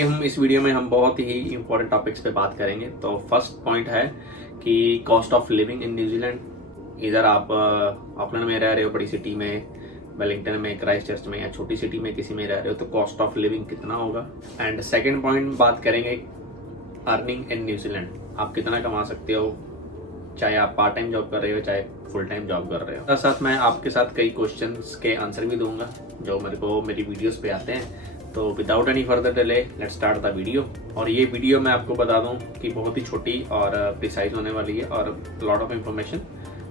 हम इस वीडियो में हम बहुत ही इंपॉर्टेंट टॉपिक्स पे बात करेंगे। तो फर्स्ट पॉइंट है कि cost of living in New Zealand. इधर आप ऑकलैंड में रह रहे हो, बड़ी सिटी में, वेलिंगटन में, क्राइस्ट चर्च में या छोटी सिटी में किसी में रह रहे हो, तो कॉस्ट ऑफ लिविंग कितना होगा। एंड सेकंड पॉइंट बात करेंगे अर्निंग इन न्यूजीलैंड। आप कितना कमा सकते हो, चाहे आप पार्ट टाइम जॉब कर रहे हो चाहे फुल टाइम जॉब कर रहे हो। साथ साथ मैं आपके साथ कई क्वेश्चंस के आंसर भी दूंगा जो मेरे को मेरी वीडियोस पे आते हैं। तो without any further delay let's start the video. और ये वीडियो मैं आपको बता दूं कि बहुत ही छोटी और प्रिसाइज होने वाली है और lot of information.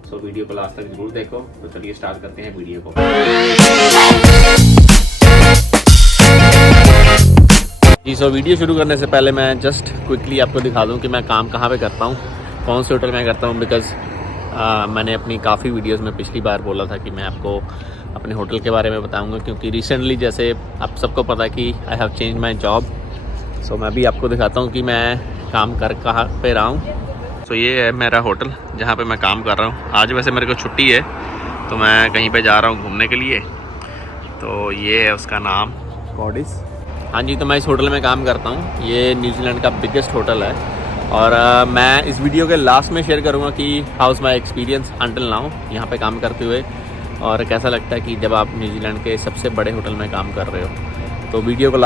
So video को लास्ट तक जरूर देखो। तो चलिए स्टार्ट करते हैं वीडियो को। जी सो वीडियो शुरू करने से पहले मैं जस्ट क्विकली आपको दिखा दूं कि मैं काम कहाँ पे करता हूँ, कौन से होटल में करता हूँ। बिकॉज मैंने अपनी काफ़ी वीडियोस में पिछली बार बोला था कि मैं आपको अपने होटल के बारे में बताऊंगा, क्योंकि रिसेंटली जैसे आप सबको पता कि I have change my job. So मैं भी आपको दिखाता हूँ कि मैं काम कर कहाँ पे रहा हूँ। सो ये है मेरा होटल जहाँ पे मैं काम कर रहा हूँ। आज वैसे मेरे को छुट्टी है तो मैं कहीं पे जा रहा हूँ घूमने के लिए। तो ये है उसका नाम कॉडिस। हाँ जी, तो मैं इस होटल में काम करता हूँ। ये न्यूजीलैंड का बिगेस्ट होटल है और मैं इस वीडियो के लास्ट में शेयर करूँगा कि house my experience until now यहाँ पे काम करते हुए, और कैसा लगता है कि जब आप न्यूजीलैंड के सबसे बड़े होटल में काम कर रहे हो। तो वीडियो के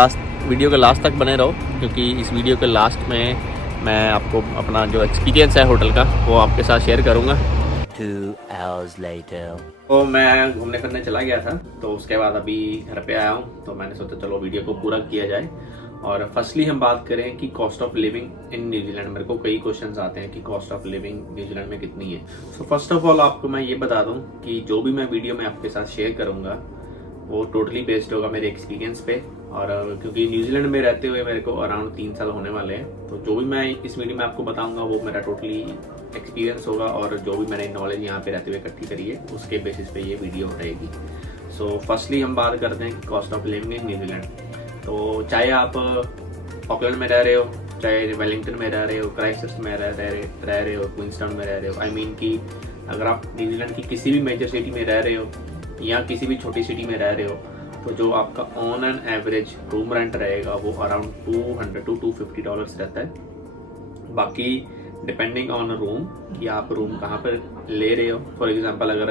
लास्ट तक बने रहो, क्योंकि इस वीडियो के लास्ट में मैं आपको अपना जो एक्सपीरियंस है होटल का वो आपके साथ शेयर करूँगा। 2 hours later. तो मैं घूमने फिरने चला गया था, तो उसके बाद अभी घर पे आया हूँ। तो मैंने सोचा चलो वीडियो को पूरा किया जाए। और फर्स्टली हम बात करें कि cost of living in New Zealand. मेरे को कई क्वेश्चंस आते हैं कि कॉस्ट ऑफ लिविंग न्यूजीलैंड में कितनी है। सो फर्स्ट ऑफ ऑल आपको मैं ये बता दूं कि जो भी मैं वीडियो में आपके साथ शेयर करूंगा वो टोटली बेस्ड होगा मेरे एक्सपीरियंस पे। और क्योंकि न्यूजीलैंड में रहते हुए मेरे को अराउंड 3 साल होने वाले हैं, तो जो भी मैं इस वीडियो में आपको बताऊंगा वो मेरा टोटली एक्सपीरियंस होगा और जो भी मैंने नॉलेज यहाँ पे रहते हुए इकट्ठी करी है उसके बेसिस पे ये वीडियो रहेगी। सो फर्स्टली हम बात करते हैं cost of living in New Zealand. तो चाहे आप ऑकलैंड में रह रहे हो, चाहे वेलिंगटन में रह रहे हो, क्राइस्ट चर्च में रह रहे हो, क्वींसटाउन में रह रहे हो, आई मीन कि अगर आप न्यूजीलैंड की किसी भी मेजर सिटी में रह रहे हो या किसी भी छोटी सिटी में रह रहे हो, तो जो आपका on an average room rent रहेगा वो अराउंड $200 to $250 रहता है। बाकी डिपेंडिंग ऑन रूम कि आप रूम कहाँ पर ले रहे हो। फॉर एग्जांपल अगर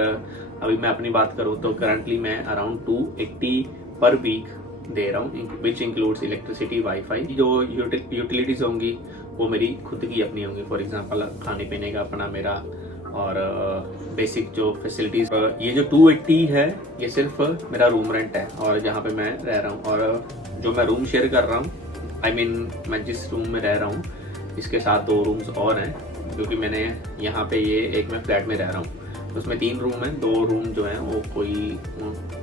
अभी मैं अपनी बात करूँ तो करंटली मैं अराउंड 280 पर वीक दे रहा हूँ, विच इंक्लूड्स इलेक्ट्रिसिटी, वाईफाई। जो यूटिलिटीज होंगी वो मेरी खुद की अपनी होंगी। फॉर एग्जांपल खाने पीने का अपना मेरा, और बेसिक जो फैसिलिटीज। ये जो 280 है ये सिर्फ मेरा रूम रेंट है और जहाँ पे मैं रह रहा हूँ। और जो मैं रूम शेयर कर रहा हूँ, आई मीन मैं जिस रूम में रह रहा हूँ इसके साथ 2 रूम्स और हैं, क्योंकि मैंने यहाँ पे ये एक मैं फ्लैट में रह रहा हूँ, उसमें 3 रूम हैं। 2 रूम जो हैं वो कोई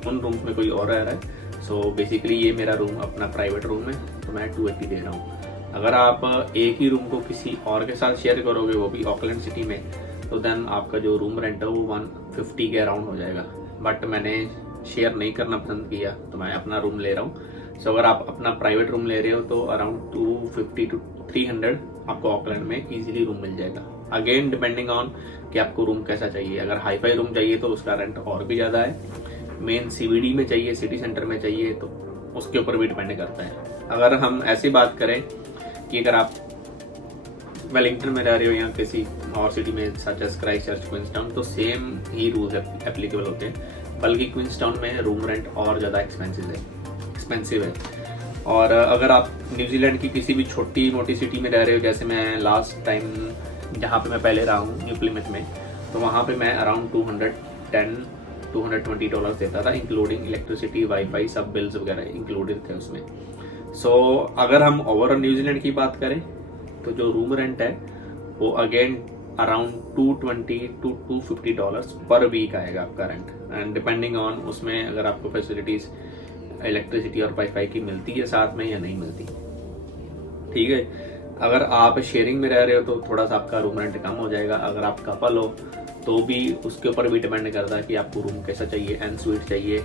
उन रूम्स में कोई और रह रहा है। सो बेसिकली ये मेरा रूम अपना प्राइवेट रूम है, तो मैं 280 दे रहा हूँ। अगर आप एक ही रूम को किसी और के साथ शेयर करोगे, वो भी ऑकलैंड सिटी में, तो देन आपका जो रूम रेंट है वो 150 के अराउंड हो जाएगा। बट मैंने शेयर नहीं करना पसंद किया तो मैं अपना रूम ले रहा हूँ। सो अगर आप अपना प्राइवेट रूम ले रहे हो तो अराउंड 250 to 300 आपको ऑकलैंड में इजीली रूम मिल जाएगा। अगेन डिपेंडिंग ऑन कि आपको रूम कैसा चाहिए। अगर हाईफाई रूम चाहिए तो उसका रेंट और भी ज़्यादा है। मेन सीबीडी में चाहिए, सिटी सेंटर में चाहिए, तो उसके ऊपर भी डिपेंड करता है। अगर हम ऐसी बात करें कि अगर आप वेलिंगटन में रह रहे हो या किसी और सिटी में such as Christchurch, Queenstown, तो सेम ही रूल्स एप्लीकेबल होते हैं। बल्कि क्वींसटाउन में रूम रेंट और ज़्यादा एक्सपेंसिव है। और अगर आप न्यूजीलैंड की किसी भी छोटी मोटी सिटी में रह रहे हो, जैसे मैं लास्ट टाइम जहाँ पे मैं पहले रहा हूँ न्यू प्लिमथ में, तो वहाँ पे मैं अराउंड $220 देता था, इंक्लूडिंग इलेक्ट्रिसिटी, वाईफाई, सब बिल्स वगैरह इंक्लूडेड थे उसमें। सो अगर हम ओवरऑल न्यूजीलैंड की बात करें तो जो रूम रेंट है वो अगेन अराउंड $220 to $250 पर वीक आएगा आपका रेंट। एंड डिपेंडिंग ऑन उसमें अगर आपको फैसिलिटीज इलेक्ट्रिसिटी और वाईफाई की मिलती है साथ में या नहीं मिलती। ठीक है, अगर आप शेयरिंग में रह रहे हो तो थोड़ा सा आपका रूम रेंट कम हो जाएगा। अगर आप कपल हो तो भी उसके ऊपर भी डिपेंड करता है कि आपको रूम कैसा चाहिए। एन स्वीट चाहिए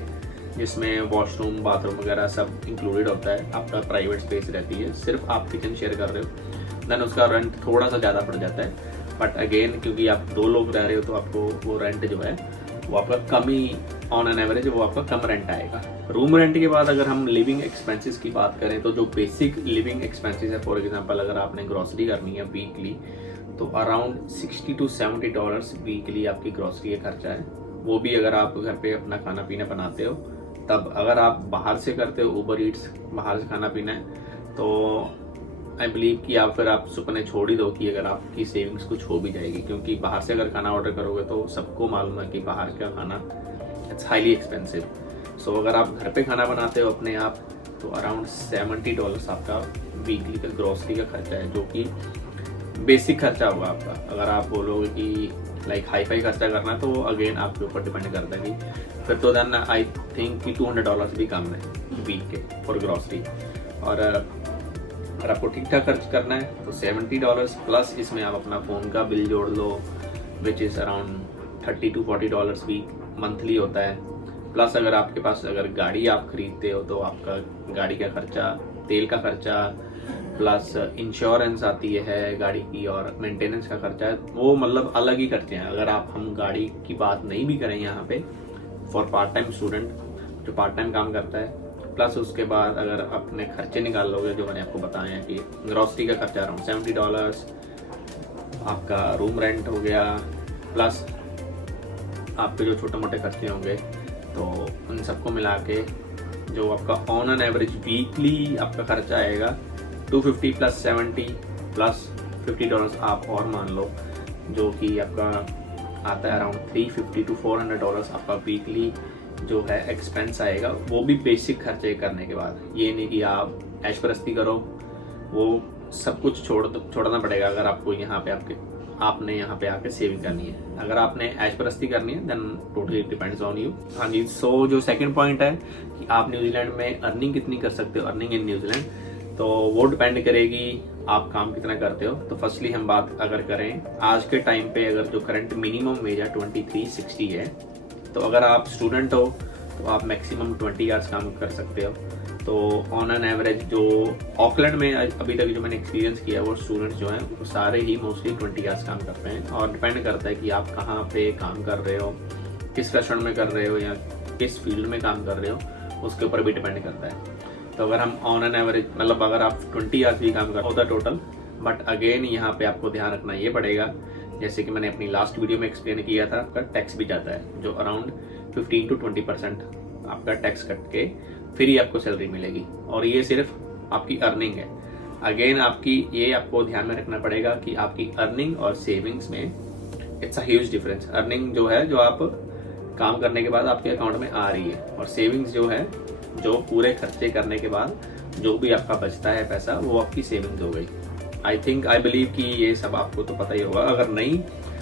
जिसमें वॉशरूम, बाथरूम वगैरह सब इंक्लूडेड होता है, आपका प्राइवेट स्पेस रहती है, सिर्फ आप किचन शेयर कर रहे हो, देन उसका रेंट थोड़ा सा ज़्यादा पड़ जाता है। बट अगेन क्योंकि आप 2 लोग रह रहे हो तो आपको वो रेंट जो है वो आपका कम ही ऑन एन एवरेज वो आपका कम रेंट आएगा। रूम रेंट के बाद अगर हम लिविंग एक्सपेंसेस की बात करें तो जो बेसिक लिविंग एक्सपेंसेस है, फॉर एग्जांपल अगर आपने ग्रॉसरी करनी है वीकली तो अराउंड $60 to $70 वीकली आपकी ग्रॉसरी का खर्चा है। वो भी अगर आप घर पे अपना खाना पीना बनाते हो तब। अगर आप बाहर से करते हो ऊबर ईट्स, बाहर से खाना पीना है तो आई बिलीव कि आप फिर आप सुपने छोड़ ही दो कि अगर आपकी सेविंग्स कुछ हो भी जाएगी, क्योंकि बाहर से अगर खाना ऑर्डर करोगे तो सबको मालूम है कि बाहर का खाना इट्स हाईली एक्सपेंसिव। सो अगर आप घर पे खाना बनाते हो अपने आप तो अराउंड $70 आपका वीकली का ग्रॉसरी का खर्चा है, जो कि बेसिक खर्चा होगा आपका। अगर आप बोलोगे कि लाइक हाई फाई खर्चा करना तो अगेन आपके ऊपर डिपेंड करता है कि फिर तो देन आई थिंक कि $200 भी कम है वीक के फॉर ग्रॉसरी। और अगर आपको ठीक ठाक खर्च करना है तो $70 प्लस इसमें आप अपना फ़ोन का बिल जोड़ लो which is around $30 to $40 week monthly होता है। प्लस अगर आपके पास अगर गाड़ी आप खरीदते हो तो आपका गाड़ी का खर्चा, तेल का खर्चा, प्लस इंश्योरेंस आती है गाड़ी की और मेंटेनेंस का खर्चा है, वो मतलब अलग ही खर्चे हैं। अगर आप हम गाड़ी की बात नहीं भी करें यहाँ पे फॉर पार्ट टाइम स्टूडेंट जो पार्ट टाइम काम करता है, प्लस उसके बाद अगर अपने खर्चे निकाल लोगे जो मैंने आपको बताया है कि ग्रॉसरी का खर्चा अराउंड $70, आपका रूम रेंट हो गया, प्लस आपके जो छोटे मोटे खर्चे होंगे तो उन सबको मिला के जो आपका ऑन एन एवरेज वीकली आपका खर्चा आएगा $250 प्लस $70 प्लस $50 आप और मान लो, जो कि आपका आता है अराउंड $350 to $400 आपका वीकली जो है एक्सपेंस आएगा। वो भी बेसिक खर्चे करने के बाद। ये नहीं कि आप ऐशपरस्ती करो, वो सब कुछ छोड़ना पड़ेगा अगर आपको यहाँ पे आपने यहाँ पे आके सेविंग करनी है। अगर आपने ऐशपरस्ती करनी है then totally depends on you. हाँ जी, सो जो सेकंड पॉइंट है कि आप न्यूजीलैंड में अर्निंग कितनी कर सकते हो, अर्निंग इन न्यूजीलैंड, तो वो डिपेंड करेगी आप काम कितना करते हो। तो फर्स्टली हम बात अगर करें आज के टाइम पे, अगर जो करंट मिनिमम वेज है 2360 है, तो अगर आप स्टूडेंट हो तो आप मैक्सिमम 20 आवर्स काम कर सकते हो। तो ऑन एन एवरेज जो ऑकलैंड में अभी तक जो मैंने एक्सपीरियंस किया है वो स्टूडेंट्स जो हैं वो सारे ही मोस्टली 20 आवर्स काम करते हैं। और डिपेंड करता है कि आप कहाँ पे काम कर रहे हो, किस रेस्टोरेंट में कर रहे हो या किस फील्ड में काम कर रहे हो, उसके ऊपर भी डिपेंड करता है। तो अगर हम ऑन एन एवरेज मतलब अगर आप 20 आवर्स भी काम कर होता टोटल, बट अगेन यहाँ पे आपको ध्यान रखना ये पड़ेगा, जैसे कि मैंने अपनी लास्ट वीडियो में एक्सप्लेन किया था, आपका टैक्स भी जाता है जो अराउंड 15 to 20% आपका टैक्स कट के फिर ही आपको सैलरी मिलेगी। और ये सिर्फ आपकी अर्निंग है। अगेन आपकी ये आपको ध्यान में रखना पड़ेगा कि आपकी अर्निंग और सेविंग्स में it's a huge difference. Earning जो है जो आप काम करने के बाद आपके अकाउंट में आ रही है, और सेविंग्स जो है जो पूरे खर्चे करने के बाद जो भी आपका बचता है पैसा वो आपकी सेविंग्स हो गई। आई बिलीव कि ये सब आपको तो पता ही होगा। अगर नहीं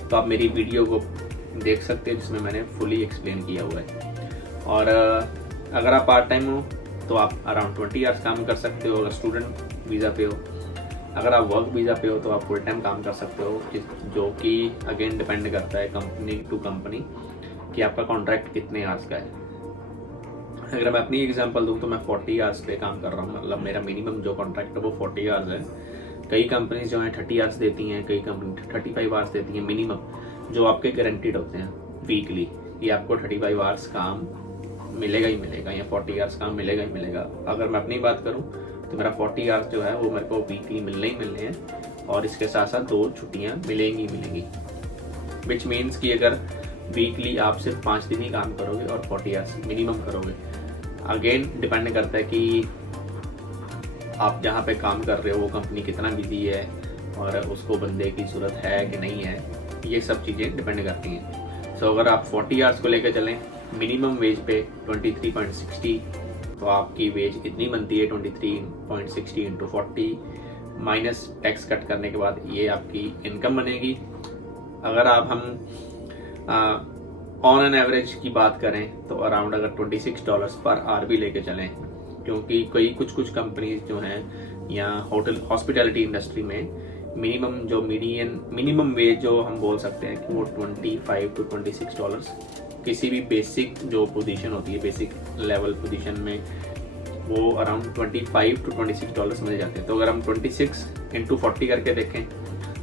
तो आप मेरी वीडियो को देख सकते हैं जिसमें मैंने फुली एक्सप्लेन किया हुआ है। और अगर आप पार्ट टाइम हो तो आप अराउंड 20 आवर्स काम कर सकते हो अगर स्टूडेंट वीज़ा पे हो। अगर आप वर्क वीज़ा पे हो तो आप फुल टाइम काम कर सकते हो, जो कि अगेन डिपेंड करता है कंपनी टू कंपनी कि आपका कॉन्ट्रैक्ट कितने आवर्स का है। अगर मैं अपनी एग्जांपल दूं तो मैं 40 आवर्स पे काम कर रहा हूं, मतलब मेरा मिनिमम जो कॉन्ट्रैक्ट है वो 40 आवर्स है। कई कंपनीज जो हैं 30 आवर्स देती हैं, कई कंपनी 35 आवर्स देती हैं मिनिमम, जो आपके गारंटीड होते हैं वीकली। ये आपको 35 आवर्स काम मिलेगा ही मिलेगा, या 40 आवर्स काम मिलेगा ही मिलेगा। अगर मैं अपनी बात करूं तो मेरा 40 आवर्स जो है वो मेरे को वीकली मिलने ही मिलने हैं, और इसके साथ साथ 2 छुट्टियाँ मिलेंगी, विच मीन्स कि अगर वीकली आप सिर्फ 5 दिन ही काम करोगे और 40 आवर्स मिनिमम करोगे। अगेन डिपेंड करता है कि आप जहाँ पे काम कर रहे हो वो कंपनी कितना बिजी है और उसको बंदे की ज़रूरत है कि नहीं है, ये सब चीज़ें डिपेंड करती हैं। सो अगर आप 40 आवर्स को लेकर चलें मिनिमम वेज पे 23.60, तो आपकी वेज इतनी बनती है 23.60 इंटू 40 माइनस टैक्स कट करने के बाद ये आपकी इनकम बनेगी। अगर आप हम ऑन एन एवरेज की बात करें तो अराउंड अगर $26 पर आवर भी लेके चलें, क्योंकि कुछ कंपनीज जो हैं या होटल हॉस्पिटैलिटी इंडस्ट्री में मिनिमम वेज जो हम बोल सकते हैं कि वो $25 to $26 किसी भी बेसिक जो पोजीशन होती है, बेसिक लेवल पोजीशन में वो अराउंड $25 to $26 मिल जाते हैं। तो अगर हम 26 into 40 करके देखें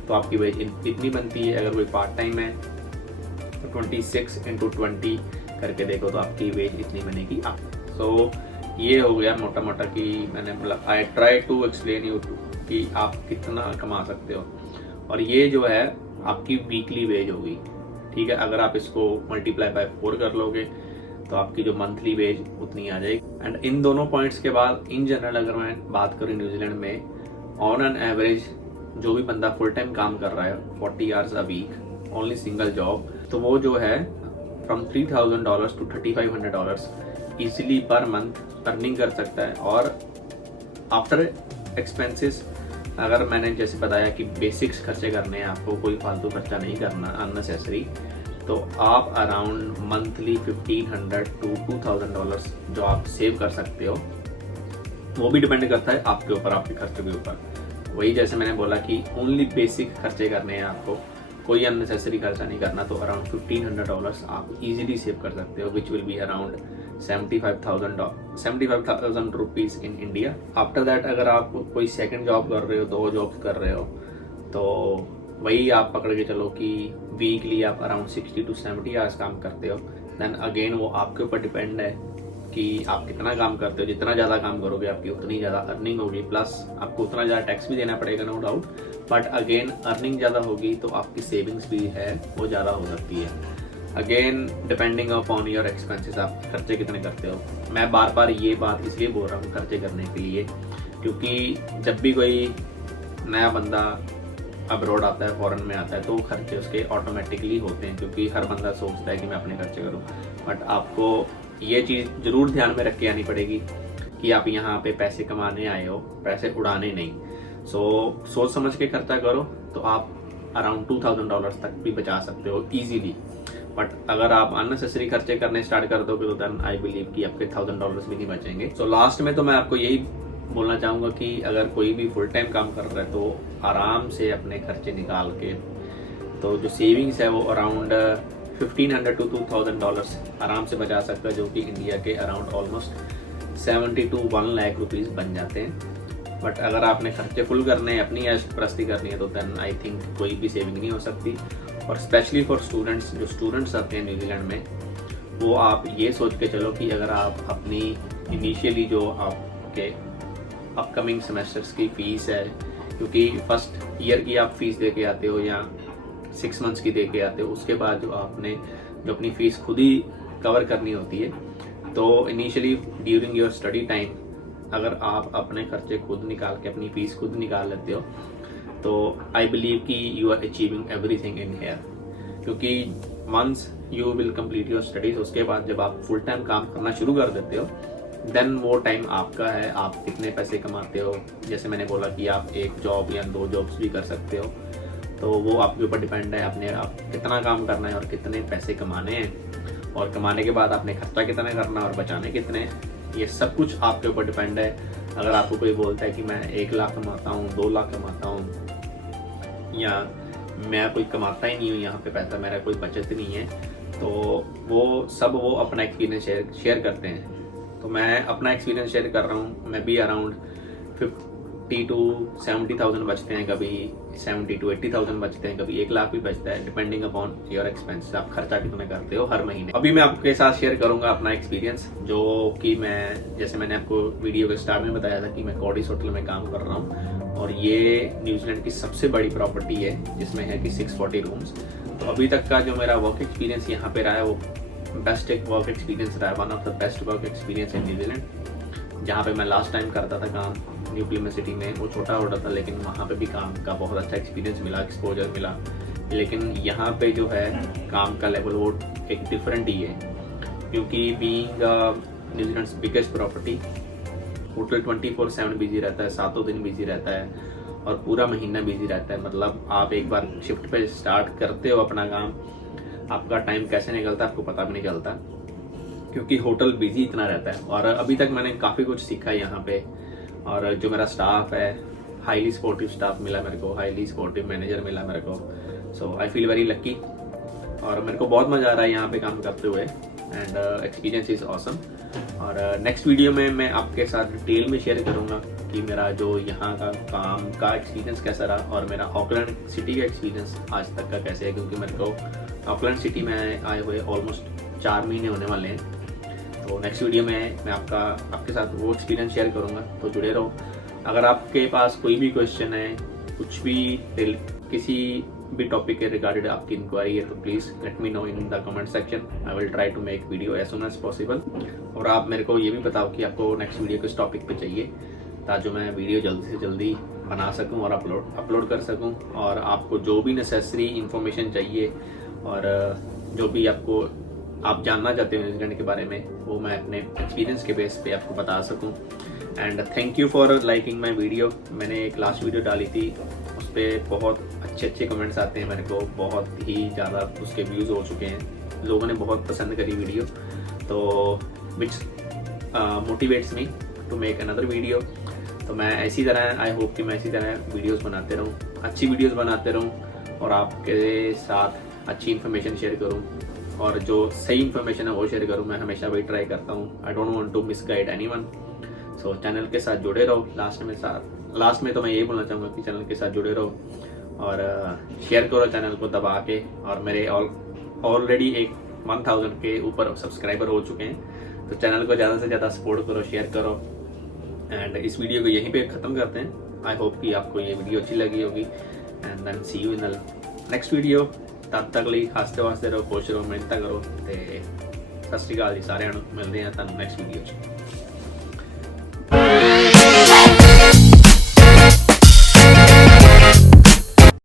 तो आपकी वेज इतनी बनती है। अगर कोई पार्ट टाइम है 26 × 20 करके देखो तो आपकी वेज इतनी बनेगी। सो ये हो गया मोटा मोटा कि मैंने मतलब I try to explain you कि आप कितना कमा सकते हो। और ये जो है आपकी वीकली वेज होगी, ठीक है। अगर आप इसको मल्टीप्लाई बाय 4 कर लोगे तो आपकी जो मंथली वेज उतनी आ जाएगी। एंड इन दोनों पॉइंट्स के बाद इन जनरल अगर मैं बात करूँ न्यूजीलैंड में ऑन एन एवरेज जो भी बंदा फुल टाइम काम कर रहा है 40 hours a week only single job, तो वो जो है from $3,000 to $3,500 easily per month earning कर सकता है। और आफ्टर एक्सपेंसेस अगर मैंने जैसे बताया कि बेसिक्स खर्चे करने हैं, आपको कोई फालतू खर्चा नहीं करना अननेसेसरी, तो आप अराउंड मंथली $1,500 to $2,000 जो आप सेव कर सकते हो। वो भी डिपेंड करता है आपके ऊपर, आपके खर्चे के ऊपर। वही जैसे मैंने बोला कि ओनली बेसिक खर्चे करने हैं आपको, कोई अननेसेसरी खर्चा नहीं करना, तो अराउंड $1,500 आप इजीली सेव कर सकते हो, which will be around 75,000 rupees in India. After that अगर आप कोई सेकंड जॉब कर रहे हो, 2 जॉब्स कर रहे हो, तो वही आप पकड़ के चलो कि वीकली आप अराउंड 60 to 70 आवर्स काम करते हो। देन अगेन वो आपके ऊपर डिपेंड है कि आप कितना काम करते हो। जितना ज़्यादा काम करोगे आपकी उतनी ज़्यादा अर्निंग होगी, प्लस आपको उतना ज़्यादा टैक्स भी देना पड़ेगा, no doubt. But again earning ज़्यादा होगी तो आपकी सेविंग्स भी है वो ज़्यादा हो सकती है। Again depending upon your expenses, आप खर्चे कितने करते हो। मैं बार बार ये बात इसलिए बोल रहा हूँ खर्चे करने के लिए, क्योंकि जब भी कोई नया बंदा अब्रॉड आता है, फॉरेन में आता है, तो खर्चे उसके ऑटोमेटिकली होते हैं, क्योंकि हर बंदा सोचता है कि मैं अपने खर्चे करूँ। बट आपको ये चीज़ ज़रूर ध्यान में रख के आनी पड़ेगी कि आप यहाँ पे पैसे कमाने आए हो, पैसे उड़ाने नहीं। सोच समझ के खर्चा करो तो आप अराउंड $2,000 तक भी बचा सकते हो ईजीली। बट अगर आप अननेसेसरी खर्चे करने स्टार्ट कर दोगे तो देन आई बिलीव कि आपके $1,000 भी नहीं बचेंगे। सो लास्ट में तो मैं आपको यही बोलना चाहूँगा कि अगर कोई भी फुल टाइम काम कर रहा है तो आराम से अपने खर्चे निकाल के, तो जो सेविंग्स है वो अराउंड $1,500 to $2,000 आराम से बचा सकता है, जो कि इंडिया के around almost 70 to 1 lakh rupees बन जाते हैं। बट अगर आपने खर्चे फुल करने हैं, अपनी ऐश प्रस्ती करनी है, तो देन आई थिंक कोई भी सेविंग नहीं हो सकती। और स्पेशली फॉर स्टूडेंट्स, जो स्टूडेंट्स आते हैं न्यूजीलैंड में, वो आप ये सोच के चलो कि अगर आप अपनी इनिशियली जो आपके अपकमिंग सेमेस्टर्स की फ़ीस है, क्योंकि फर्स्ट ईयर की आप फीस दे के आते हो या 6 मंथ्स की दे के आते हो, उसके बाद जो आपने जो अपनी फ़ीस खुद ही कवर करनी होती है, तो initially during your study time अगर आप अपने खर्चे खुद निकाल के अपनी फ़ीस खुद निकाल लेते हो, तो आई बिलीव कि you are achieving everything in here. क्योंकि once you will complete your studies, उसके बाद जब आप फुल टाइम काम करना शुरू कर देते हो, देन वो टाइम आपका है। आप कितने पैसे कमाते हो, जैसे मैंने बोला कि आप 1 जॉब या 2 जॉब्स भी कर सकते हो, तो वो आपके ऊपर डिपेंड है अपने आप कितना काम करना है और कितने पैसे कमाने हैं, और कमाने के बाद आपने खर्चा कितना करना है और बचाने कितने, ये सब कुछ आपके ऊपर डिपेंड है। अगर आपको कोई बोलता है कि मैं 1 लाख कमाता हूँ, 2 लाख कमाता हूँ, या मैं कोई कमाता ही नहीं हूँ यहाँ पे पैसा, मेरा कोई बचत नहीं है, तो वो सब वो अपना एक्सपीरियंस शेयर करते हैं। तो मैं अपना एक्सपीरियंस शेयर कर रहा हूँ। मैं भी अराउंड 50 to 70,000 बचते हैं, कभी 70 to 80,000 बचते हैं, कभी 1 लाख भी बचता है, डिपेंडिंग अपॉन योर एक्सपेंस। आप खर्चा कितना करते हो हर महीने। अभी मैं आपके साथ शेयर करूंगा अपना एक्सपीरियंस, जो कि मैं, जैसे मैंने आपको वीडियो के स्टार्ट में बताया था कि मैं कॉडिस होटल में काम कर रहा हूँ, और ये न्यूजीलैंड की सबसे बड़ी प्रॉपर्टी है, जिसमें है कि 640 रूम्स। तो अभी तक का जो मेरा वर्क एक्सपीरियंस यहाँ पे रहा है, वो बेस्ट एक वर्क एक्सपीरियंस रहा है, one of the best work experience in New Zealand. जहाँ पे मैं लास्ट टाइम करता था काम न्यू प्लीमेंट सिटी में, वो छोटा होटल था, लेकिन वहाँ पे भी काम का बहुत अच्छा एक्सपीरियंस मिला, एक्सपोजर मिला। लेकिन यहाँ पे जो है काम का लेवल वो एक डिफरेंट ही है, क्योंकि being New Zealand's biggest property, hotel 24/7 busy रहता है, 7 दिन बिजी रहता है, और पूरा महीना बिजी रहता है। मतलब आप एक बार शिफ्ट पे स्टार्ट करते हो अपना काम, आपका टाइम कैसे निकलता है आपको पता भी नहीं चलता, क्योंकि होटल बिजी इतना रहता है। और अभी तक मैंने काफ़ी कुछ सीखा है यहाँ पे, और जो मेरा स्टाफ है, हाईली सपोर्टिव स्टाफ मिला मेरे को, हाईली सपोर्टिव मैनेजर मिला मेरे को। सो आई फील वेरी लक्की, और मेरे को बहुत मज़ा आ रहा है यहाँ पे काम करते हुए, एंड एक्सपीरियंस इज़ ऑसम। और नेक्स्ट वीडियो में मैं आपके साथ डिटेल में शेयर करूँगा कि मेरा जो यहाँ का काम का एक्सपीरियंस कैसा रहा, और मेरा ऑकलैंड सिटी का एक्सपीरियंस आज तक का कैसे है, क्योंकि मेरे को ऑकलैंड सिटी में आए हुए ऑलमोस्ट 4 महीने होने वाले हैं। तो नेक्स्ट वीडियो में मैं आपके साथ वो एक्सपीरियंस शेयर करूँगा, तो जुड़े रहो। अगर आपके पास कोई भी क्वेश्चन है, कुछ भी किसी भी टॉपिक के रिगार्डेड आपकी इंक्वायरी है, तो please let me know in the comment section. I will try to make video as soon as possible. और आप मेरे को ये भी बताओ कि आपको नेक्स्ट वीडियो किस टॉपिक पे चाहिए, ताकि मैं वीडियो जल्दी से जल्दी बना सकूं और अपलोड कर सकूं। और आपको जो भी नेसेसरी इंफॉर्मेशन चाहिए और जो भी आप जानना चाहते हो न्यूजीलैंड के बारे में, वो मैं अपने एक्सपीरियंस के बेस पे आपको बता सकूं। And thank you for liking my video. मैंने एक लास्ट वीडियो डाली थी, उस पर बहुत अच्छे कमेंट्स आते हैं मेरे को, बहुत ही ज़्यादा उसके व्यूज़ हो चुके हैं, लोगों ने बहुत पसंद करी वीडियो, तो which motivates me to make another video. तो मैं इसी तरह आई होप कि मैं इसी तरह वीडियोस बनाते रहूँ, अच्छी वीडियोस बनाते रहूँ और आपके साथ अच्छी इन्फॉर्मेशन शेयर करूँ, और जो सही इन्फॉर्मेशन है वो शेयर करूँ। मैं हमेशा वही ट्राई करता हूँ। I don't want to misguide anyone. So channel के साथ जुड़े रहो। लास्ट में तो मैं यही बोलना चाहूँगा कि चैनल के साथ जुड़े रहो और शेयर करो चैनल को दबा के। और मेरे ऑलरेडी 1000 के ऊपर सब्सक्राइबर हो चुके हैं, तो चैनल को ज़्यादा से ज़्यादा सपोर्ट करो, शेयर करो। एंड इस वीडियो को यहीं पे ख़त्म करते हैं। आई होप कि आपको ये वीडियो अच्छी लगी होगी। And then see you in the next video. तब तक ਲਈ ਹੱਸਦੇ ਵਾਸਤੇ ਰਹੋ, ਖੁਸ਼ ਰਹੋ, ਮਿਹਨਤ ਕਰੋ ਤੇ ਸਤਿ ਸ਼੍ਰੀ ਅਕਾਲ ਜੀ ਸਾਰਿਆਂ ਨੂੰ। ਮਿਲਦੇ ਹਾਂ ਤੁਹਾਨੂੰ ਨੈਕਸਟ ਵੀਡੀਓ 'ਚ।